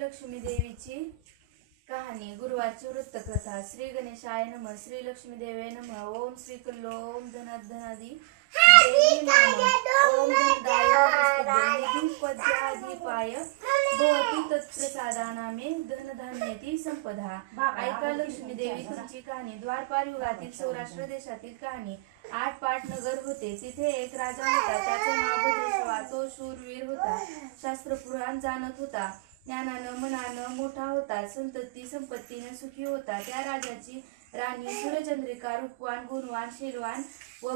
लक्ष्मी देवीची कहाणी. गुरुवारची वृत्तकथा. श्री गणेशाय नमः. श्री लक्ष्मी देवे नमः. ओम श्री कल्लो ओम धनाधनादी देवी नमः. ओम धनदाय निधिपद्याधिपाय भवती तत्प्रसादानामे धनधान्येती संपदा. ऐका लक्ष्मी देवी तुमची कहाणी. द्वारपार युगातील सौराष्ट्र देशातील कहाणी. 8 पाट नगर होते. तिथे एक राजा होता. त्याचे नाव भद्रेश्वर. तो शूरवीर होता. शास्त्र पुराण जाणत होता. ज्ञानानं मनानं मोठा होता. संतती संपत्तीने सुखी होता. त्या राजाची राणी सूर्यचंद्रिका रूपवान गुणवान शीलवान व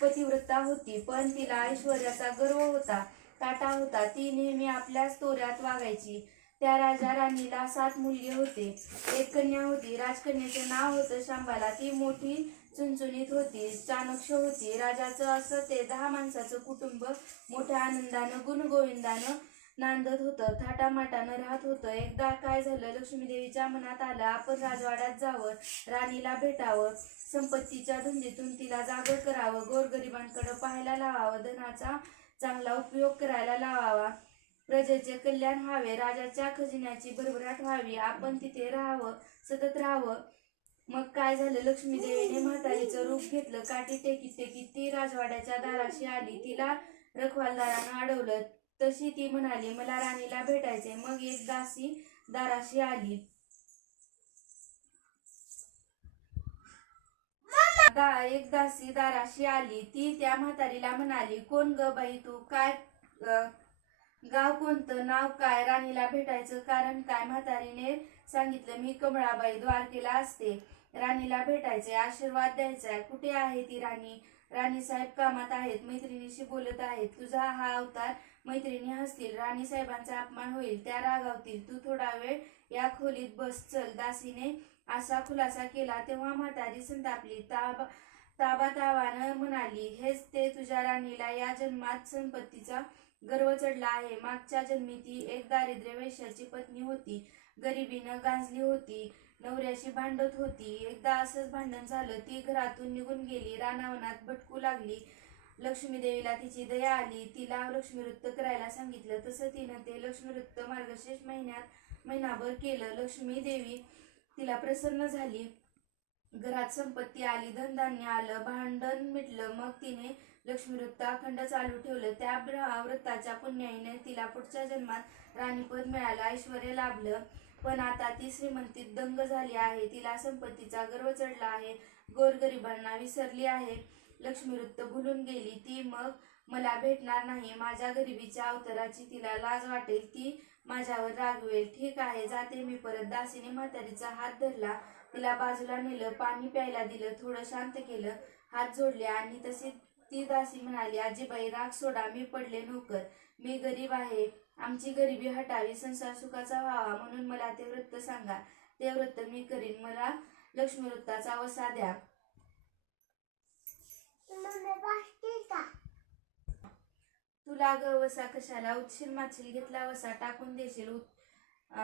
पतिव्रता होती. पण तिला ऐश्वर्याचा गर्व होता. काटा होता. ती नेहमी आपल्याच तोऱ्यात वागायची. त्या राजा राणीला 7 मुलगे होते. एक कन्या होती. राजकन्याचे नाव होतं शांबाला. ती मोठी चुणचुणीत होती. चाणक्य होती. राजाचं असं ते 10 माणसाचं कुटुंब मोठ्या आनंदानं गुणगोविंदानं नांदत होतं. थाटामाटानं राहत होतं. एकदा काय झालं, लक्ष्मी देवीच्या मनात आलं आपण राजवाड्यात जावं, राणीला भेटावं, संपत्तीच्या धुंदीतून तिला जागर करावं, गोरगरिबांकडे पाहायला लावावं, धनाचा चांगला उपयोग करायला लावावा, प्रजेचे कल्याण व्हावे, राजाच्या खजिन्याची भरभराट व्हावी, आपण तिथे राहावं, सतत राहावं. मग काय झालं, लक्ष्मी देवीने म्हातारीचं रूप घेतलं. काठी टेकीत टेकीत ती राजवाड्याच्या दाराशी आली. तिला रखवालदारानं अडवलं. तशी ती म्हणाली, मला राणीला भेटायचे. मग एक दासी दाराशी आली. एक दासी दाराशी आली. ती त्या म्हातारीला म्हणाली, कोण ग बाई तू? काय गाव कोणतं? नाव काय? राणीला भेटायचं कारण काय? म्हातारीने सांगितलं, मी कमळाबाई, द्वारकेला असते. राणीला भेटायचे, आशीर्वाद द्यायचाय. कुठे आहे ती राणी? राणीसाहेब कामात आहेत, मैत्रिणीशी बोलत आहेत. तुझा हा अवतार. मैत्रिणी हसतील. राणी साहेबांचा अपमान होईल, त्या रागावतील. तू थोडा वेळ या खोलीत बस. चल. दासीने असा खुलासा केला तेव्हा म्हातारी संतापली. तावानं म्हणाली, हेच ते तुझ्या राणीला या जन्मात संपत्तीचा गर्व चढला आहे. मागच्या जन्मी ती एक दारिद्र्य वेश्याची पत्नी होती. गरिबीनं गांजली होती. नवऱ्याशी भांडत होती. एकदा असंच भांडण झालं. ती घरातून निघून गेली. रानावनात भटकू लागली. लक्ष्मी देवीला तिची दया आली. तिला लक्ष्मीवृत्त करायला सांगितलं. तसं तिनं ते लक्ष्मीवृत्त मार्गशीर्ष महिनाभर केलं. लक्ष्मी देवी तिला प्रसन्न झाली. घरात संपत्ती आली, धनधान्य आलं, भांडण मिटलं. मग तिने लक्ष्मीवृत्त अखंड चालू ठेवलं. त्या व्रताच्या पुण्याईने तिला पुढच्या जन्मात राणीपद मिळालं, ऐश्वर्य लाभलं. पण आता ती श्रीमंतीत दंग झाली आहे. तिला संपत्तीचा गर्व चढला आहे. गोरगरिबांना विसरली आहे. लक्ष्मीवृत्त भुलून गेली ती. मग मला भेटणार नाही. माझ्या गरिबीच्या अवताराची तिला लाज वाटेल. ती माझ्यावर रागवेल. ठीक आहे, जाते मी परत. दासीने म्हातारीचा हात धरला. तिला बाजूला नेलं. पाणी प्यायला दिलं. थोडं शांत केलं. हात जोडले आणि तशी ती दासी म्हणाली, आजीबाई, राग सोडा. मी पडले नोकर. मी गरीब आहे. आमची गरिबी हटावी, संसार सुखाचा व्हावा, म्हणून मला ते व्रत सांगा. ते व्रत मी करीन. मला लक्ष्मीवृत्ताचा वसा द्या. तुला ग वसा कशाला? उठशील मागशील, घेतला वसा टाकून देशील.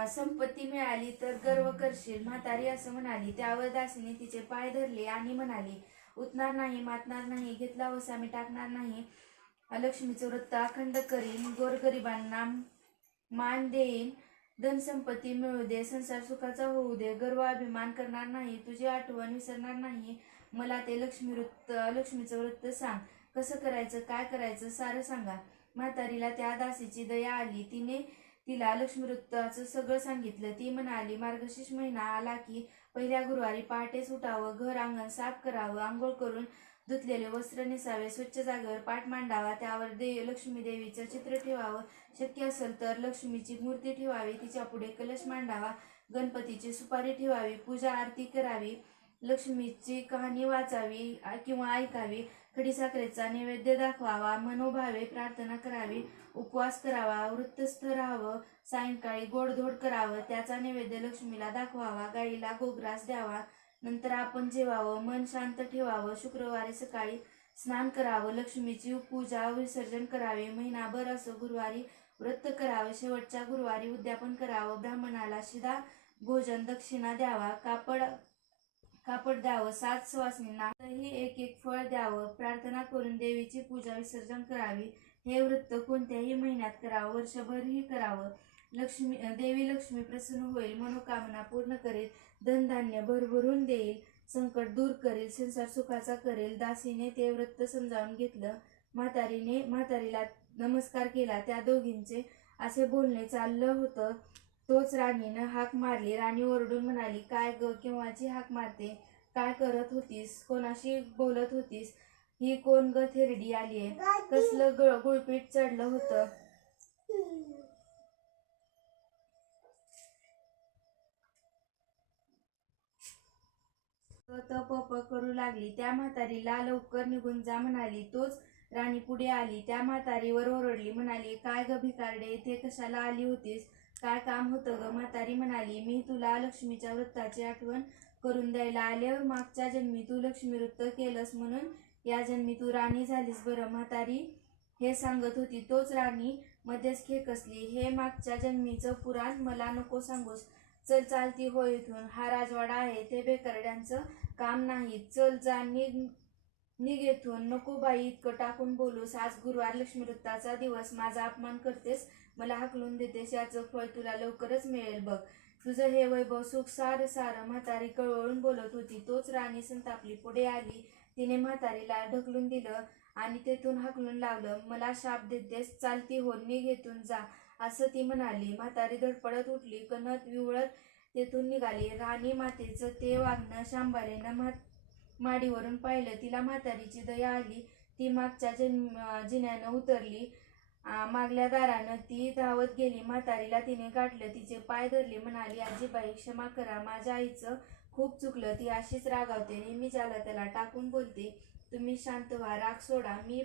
संपत्ती मिळाली तर गर्व करशील. म्हातारी असं म्हणाली. त्यावर दासीने तिचे पाय धरले आणि म्हणाली, उठणार नाही, मातणार नाही, घेतला वसा मी टाकणार नाही. लक्ष्मीचं व्रत अखंड करीन. गोरगरिबांना मान देईन. धनसंपत्ती मिळू दे. संसार सुखाचा होऊ दे. गर्व अभिमान करणार नाही. तुझी आठवण विसरणार नाही. मला ते लक्ष्मीचं व्रत सांग. कसं करायचं, काय करायचं, सारं सांगा. म्हातारीला त्या दासीची दया आली. तिने तिला लक्ष्मीवृत्ताचं सगळं सांगितलं. ती म्हणाली, मार्गशीर्ष महिना आला की पहिल्या गुरुवारी पहाटेच उठावं, घर अंगण साफ करावं, आंघोळ करून धुतलेले वस्त्र नेसावे, स्वच्छ जागेवर पाट मांडावा, त्यावर लक्ष्मी देवीचं चित्र ठेवावं, शक्य असेल तर लक्ष्मीची मूर्ती ठेवावी, तिच्या पुढे कलश मांडावा, गणपतीची सुपारी ठेवावी, पूजा आरती करावी, लक्ष्मीची कहाणी वाचावी किंवा ऐकावी, खडीसाखरेचा नैवेद्य दाखवावा, मनोभावे प्रार्थना करावी, उपवास करावा, वृत्तस्थ राहावं, सायंकाळी गोडधोड करावं, त्याचा नैवेद्य लक्ष्मीला दाखवावा, गाईला गोग्रास द्यावा, नंतर आपण जेवावं, मन शांत ठेवावं, शुक्रवारी सकाळी स्नान करावं, लक्ष्मीची पूजा विसर्जन करावे, महिनाभर असं गुरुवारी व्रत करावं, शेवटच्या गुरुवारी उद्यापन करावं, ब्राह्मणाला शिधा भोजन दक्षिणा द्यावा, कापड द्यावं, 7 सुवासिनींना एक एक फळ द्यावं, प्रार्थना करून देवीची पूजा विसर्जन करावी. हे व्रत कोणत्याही महिन्यात करावं, वर्षभरही करावं. देवी लक्ष्मी प्रसन्न होईल, मनोकामना पूर्ण करेल, धनधान्य भरभरून देईल, संकट दूर करेल, संसार सुखाचा करेल. दासीने ते व्रत समजावून घेतलं. म्हातारीला नमस्कार केला. त्या दोघींचे असे बोलणे चाललं होतं. तोच राणीनं हाक मारली. राणी ओरडून म्हणाली, काय ग, केव्हाची हाक मारते? काय करत होतीस? कोणाशी बोलत होतीस? ही कोण ग थेरडी आलीये? कसलं गुळपीट चढलं होतं? पप करू लागली. त्या म्हातारीला लवकर निघून जा म्हणाली. तोच राणी पुढे आली. त्या म्हातारीवर ओरडली, म्हणाली, काय ग भिकारडे, इथे कशाला आली होतीस? काय काम होतं ग? म्हातारी म्हणाली, मी तुला लक्ष्मीच्या व्रताची आठवण करून द्यायला आले. मागच्या जन्मी तू लक्ष्मी व्रत केलंस म्हणून या जन्मी तू राणी झालीस बरं. म्हातारी हे सांगत होती. तोच राणी मध्येच खेकसली, हे मागच्या जन्मीचं पुराण मला नको सांगूस. चल चालती हो इथून. हा राजवाडा आहे, ते बेकारड्यांचं काम नाही. चल जा, निघ येथून. नको बाई इतकं टाकून बोलूस. आज गुरुवार, लक्ष्मी व्रताचा दिवस. माझा अपमान करतेस, मला हाकलून देतेस. याचं फळ तुला लवकरच मिळेल बघ. तुझं हे वैभव सुख सारं. म्हातारी कळवळून बोलत होती. तोच राणी संतापली पुढे आली. तिने म्हातारीला ढकलून दिलं आणि तेथून हाकलून लावलं. मला शाप देतेस? चालती हो, निघ येथून जा, असं ती म्हणाली. म्हातारी धडपडत उठली, कणत विवळत तेथून निघाली. राणी मातेचं ते वागणं शांबालेनं माडीवरून पाहिलं. तिला म्हातारीची दया आली. ती मागच्या जिन्यानं उतरली. मागल्या दारानं ती धावत गेली. म्हातारीला तिने गाठलं, तिचे पाय धरले, म्हणाली, आजीबाई क्षमा करा, माझ्या आईचं खूप चुकलं. ती अशीच रागावते, नेहमी ज्याला त्याला टाकून बोलते. तुम्ही शांत व्हा, राग सोडा. मी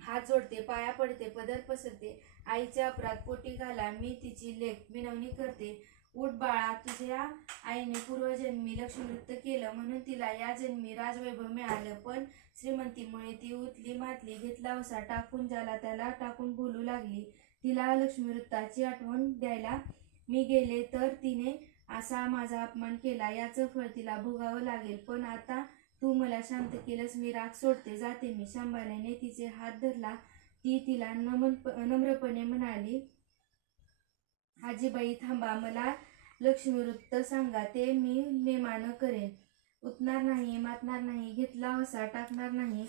हात जोडते, पाया पडते, पदर पसरते. आईचे अपराध पोटी घाला. मी तिची लेक, विनवणी करते. उठ बाळा, तुझ्या आईने पूर्वजन्मी लक्ष्मी व्रत केलं म्हणून तिला या जन्मी राजवैभव मिळालं. पण श्रीमंतीमुळे ती उतली मातली, घेतला वसा टाकून, ज्याला त्याला टाकून बोलू लागली. तिला लक्ष्मी व्रताची आठवण द्यायला मी गेले तर तिने असा माझा अपमान केला. याचं फळ तिला भोगावं लागेल. पण आता तू मला शांत केलंस, मी राग सोडते, जाते मी. शांबालेने तिचे हात धरला. ती तिला नम्रपणे म्हणाली, आजीबाई थांबा, मला लक्ष्मी व्रत सांगा, ते मी नेमानं करेन. उठणार नाही, मातणार नाही, घेतला वसा टाकणार नाही.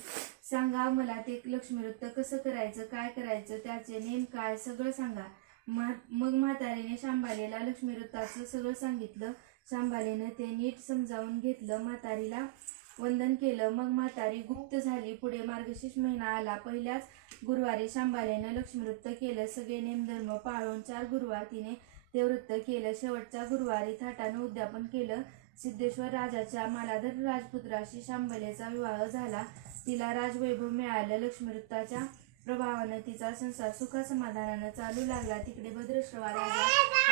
सांगा मला ते लक्ष्मी व्रत कसं करायचं, काय करायचं, त्याचे नेम काय, सगळं सांगा. मग म्हातारीने शांबालेला लक्ष्मी व्रताचं सगळं सांगितलं. शांबालेनं ते नीट समजावून घेतलं. म्हातारीला वंदन केलं. मग म्हातारी गुप्त झाली. पुढे मार्गशीर्ष महिना आला. पहिल्याच गुरुवारी शांबालेनं लक्ष्मी व्रत केलं. सगळे नेमधर्म पाळून 4 गुरुवार तिने ते व्रत केलं. शेवटच्या गुरुवारी थाटानं उद्यापन केलं. सिद्धेश्वर राजाच्या मालाधर राजपुत्राशी शांबलेचा विवाह झाला. तिला राजवैभव मिळालं. लक्ष्मी व्रताच्या प्रभावानं तिचा संसार सुखासमाधानानं चालू लागला. तिकडे भद्रश्रवा राजा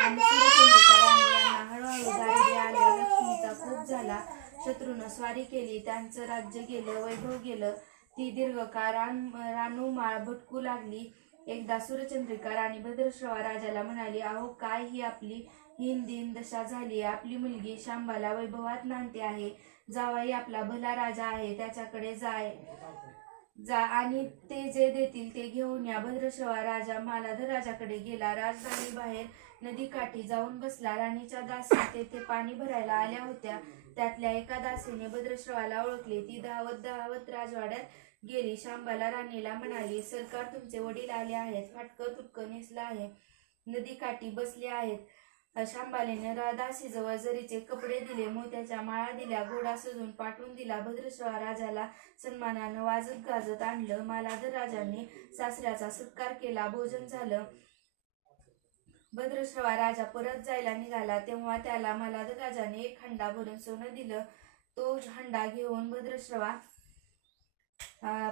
आणि सूर्यचंद्रिका राणी यांना हळूहळू दारिद्र्य आलं. लक्ष्मीचा कोप झाला. शत्रूनं स्वारी केली. त्यांचं राज्य गेलं, वैभव गेलं. ती दीर्घकाळ रानूमाळ भटकू लागली. एकदा सूर्यचंद्रिका राणी भद्रश्रवा राजाला म्हणाली, अहो काय ही आपली हीन दशा झाली. आपली मुलगी शांबाला वैभवात नांदते आहे. जावाई आपला भला राजा आहे, त्याच्याकडे जा आणि ते जे देतील ते घेऊन या. भद्रश्रवा राजा मालाधर राजाकडे गेला. राजधानी बाहेर नदीकाठी जाऊन बसला. राणीच्या दासी तेथे पाणी भरायला आल्या होत्या. त्यातल्या एका दासीने भद्रश्रवाला ओळखले. ती धावत राजवाड्यात गेली. शांबाला राणीला म्हणाली, सरकार तुमचे वडील आले आहेत. फाटकं तुटकं नेसलं आहे, नदीकाठी बसले आहेत. शांबालेने दासीजवळ जरीचे कपडे दिले, मोत्याच्या माळा दिल्या, घोडा सजून पाठवून दिला. भद्रश्रवा राजाला सन्मानानं वाजत गाजत आणलं. मालाधर राजांनी सासऱ्याचा सत्कार केला. भोजन झालं. भद्रश्रवा राजा परत जायला निघाला तेव्हा त्याला मालाधर राजाने 1 हंडा भरून सोनं दिलं. तो हंडा घेऊन भद्रश्रवा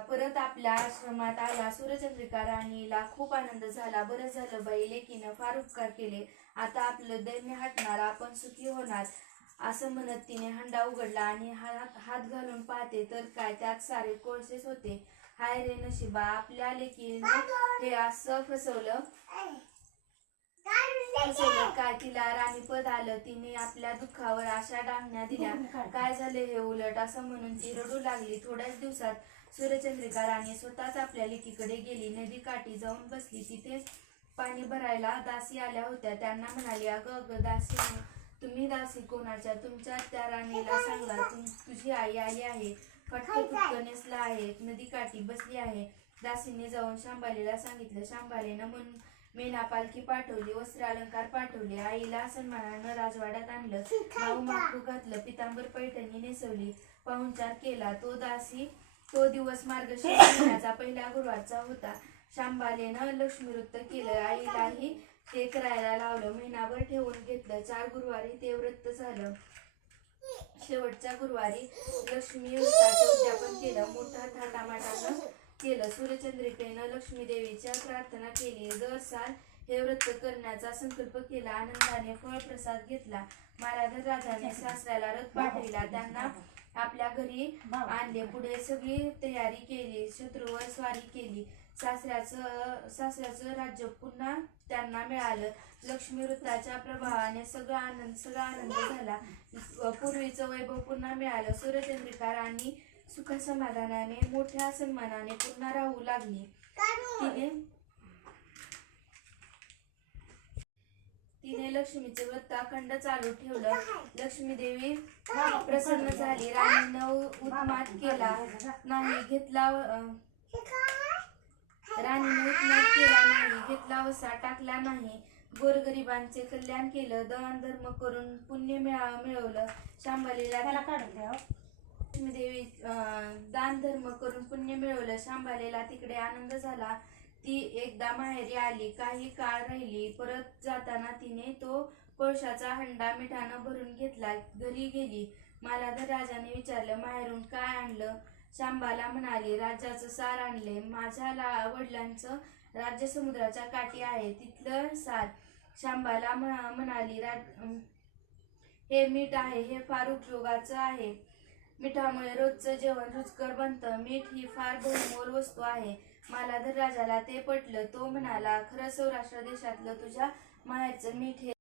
परत आपल्या आश्रमात आला. सूर्यचंद्रिका राणीला खूप आनंद झाला. बरं झालं बाई, लेकीनं फार उपकार केले. आता आपलं दैन्य हटणार, आपण सुखी होणार, असं म्हणत तिने हंडा उघडला आणि हात घालून पाहते तर काय, त्यात सारे कोळसेच होते. हाय रे नशिबा, आपल्या लेकीने हे असं फसवलं काय. तिला राणीपद आलं. तिने आपल्या दुःखावर आशा डांगण्या दिल्या. काय झाले हे उलट, असं म्हणून ती रडू लागली. थोड्याच दिवसात सूर्यचंद्रिका राणी स्वतःच आपल्या लेकीकडे गेली. नदी काठी जाऊन बसली. तिथे पाणी भरायला दासी आल्या होत्या. त्यांना म्हणाली, अगं अगं दासी, तुम्ही दासी कोणाच्या? तुमच्या त्या राणीला सांगा, तुझी आई आली आहे, फटकं नेसला आहे, नदीकाठी बसली आहे. दासीने जाऊन शांबालीला सांगितलं. शांबालीनं मेना पालखी पाठवली, वस्त्र अलंकार पाठवले, आईला सन्मानानं राजवाड्यात आणलं, माऊ माखू घातलं, पितांबर पैठणी नेसवली, पाहुणचार केला. तो दिवस मार्गशीर्ष महिन्याचा पहिला गुरुवारचा होता. शांबालेनं लक्ष्मीवृत्त केलं, आईलाही ते करायला लावलं. महिनाभर ठेवून घेतलं. 4 गुरुवारी ते व्रत झालं. शेवटच्या गुरुवारी लक्ष्मी व्रताचं उद्यापन केलं. मोठा थाटामाटानं केलं. सूर्यचंद्रिकेनं लक्ष्मी देवीच्या प्रार्थना केली. दर साल हे व्रत करण्याचा संकल्प केला. आनंदाने फळ प्रसाद घेतला. मालाधर राजाने सासऱ्याला रथ पाठविला, त्यांना आपल्या घरी आणले. पुढे सगळी तयारी केली. शत्रूवर स्वारी केली. सासऱ्याचं राज्य पुन्हा त्यांना मिळालं. लक्ष्मी व्रताच्या प्रभावाने सगळा आनंद झाला. पूर्वीचं वैभव पुन्हा मिळालं. सूर्यचंद्रिका राणी सुखसमाधानाने मोठ्या सन्मानाने पुन्हा राहू लागली. तिने लक्ष्मीचे व्रत अखंड चालू ठेवलं. लक्ष्मी देवी प्रसन्न झाली. राणीनं उत्मात केला नाही, घेतला वसा टाकला नाही. गोरगरिबांचे कल्याण केलं. दान धर्म करून पुण्य मिळवलं. शांबालीला लक्ष्मी देवी दान धर्म करून पुण्य मिळवलं. शांबालीला तिकडे आनंद झाला. ती एकदा माहेरी आली. काही काळ राहिली. परत जाताना तिने तो कोळशाचा हंडा मिठानं भरून घेतला. घरी गेली. मालाधर राजाने विचारलं, माहेरून काय आणलं? शांबाला म्हणाली, राज्याचं सार आणले. माझ्या वडिलांचं राज्य समुद्राच्या काठी आहे, तिथलं सार. शांबाला म्हणाली, हे मीठ आहे, हे फार उपयोगाचं आहे. मिठामुळे रोजचं जेवण रुचकर बनतं. मीठ ही फार बहुमोल वस्तू आहे. मालाधर राजाला ते पटलं. तो म्हणाला, खरं सौराष्ट्र देशातलं तुझ्या माहेरचं मीठ हे